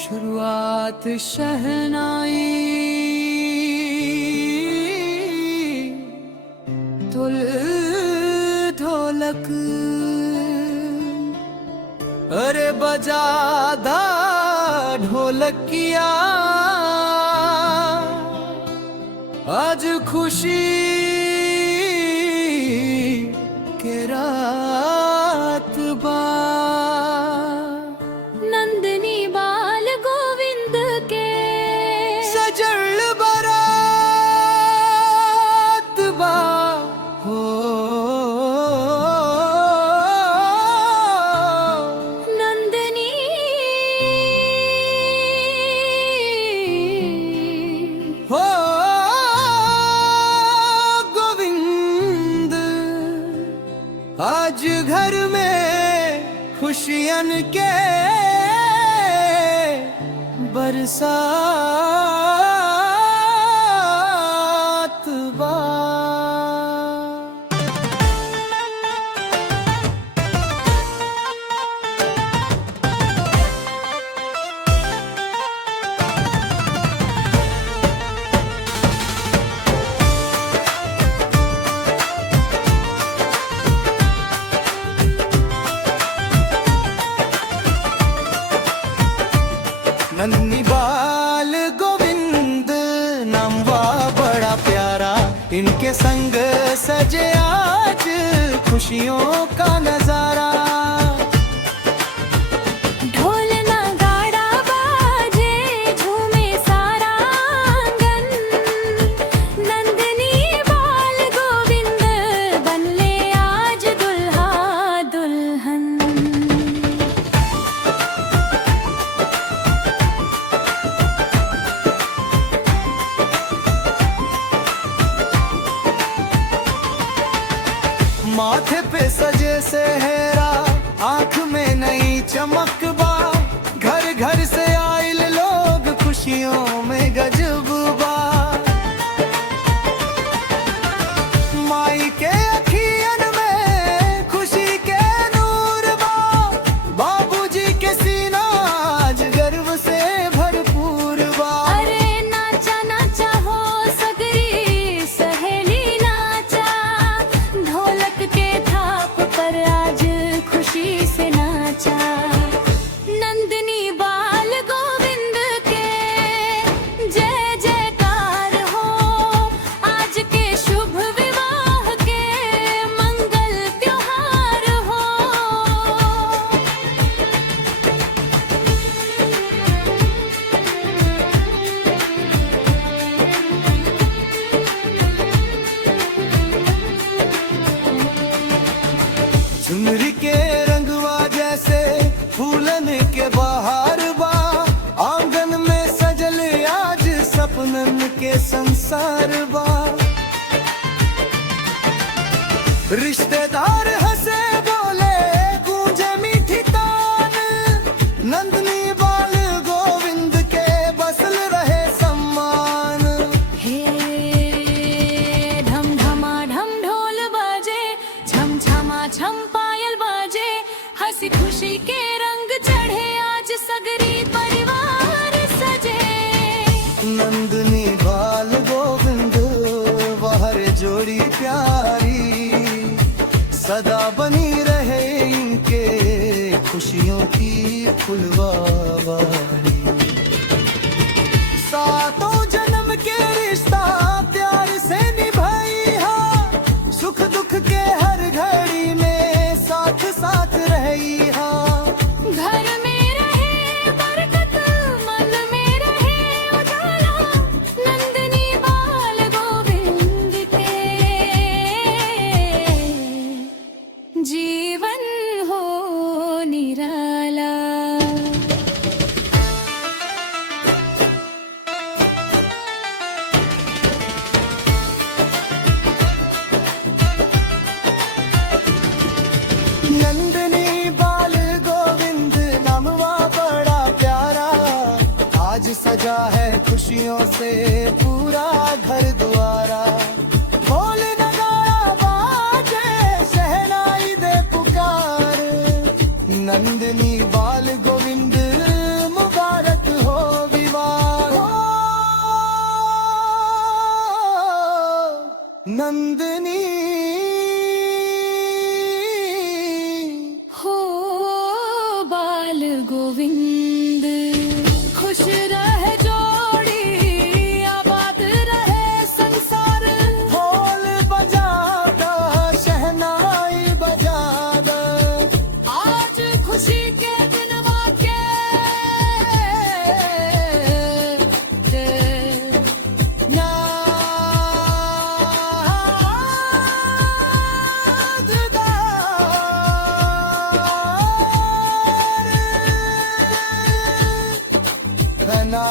शुरुआत शहनाई तुल ढोलक अरे बजादा ढोलकिया आज खुशी के रात बा नंदनी बाल गोविंद के सजल बरात बा हो नंदनी हो गोविंद आज घर में खुशियन के बरसात बा नन्ही बाल गोविंद नामवा बड़ा प्यारा इनके संग सजे आज खुशियों का नजारा ढोल नगाड़ा बाजे झूमे सारा आंगन नंदनी बाल गोविंद बनले आज दुल्हा दुल्हन माथे पे सजे सेहरा आंख में नई चमक बा घर घर से आइल लोग खुशियों में गजब बा माई के अखियन में खुशी के नूर बा बाबूजी के सीना आज गर्व से भरपूर बा अरे नाचा नाचा हो सगरी सहेली नाचा ढोलक के थाप पर आज खुशी से नाचा नंदनी बाल गोविंद के जय जयकार हो आज के शुभ विवाह के मंगल त्योहार हो चुनरी के रंगवा जैसे फूलन के बहार बा आंगन में सजल आज सपनन के संसार बा रिश्तेदार हंसे बोले गूंजे मीठी तान नंदनी बाल गोविंद के बसल रहे सम्मान हे ढम ढमा ढम ढोल बाजे छम छमा छम पायल बाजे हंसी खुशी के रंग चढ़े आज सगरी परिवार सजे नंदनी बाल गोविंद बाहर जोड़ी प्यारी सदा बनी रहे इनके खुशियों की फुलवारी सातों जन्म के रिश्ता प्यार से निभाई हा सुख दुख के हर घड़ी में साथ साथ रही हा घर में रहे बरकत मन में रहे उजाला नंदनी बाल गोविंद के जीवन हो निराला नंदनी बाल गोविंद नामवा बड़ा प्यारा आज सजा है खुशियों से पूरा घर द्वारा ढोल नगाड़ा बाजे शहनाई दे पुकार नंदनी बाल गोविंद मुबारक गोविंद खुश रहे जोड़ी आबाद रहे संसार ढोल बजा दो शहनाई बजा दो आज खुशी के दिन वाके नाजदार है ना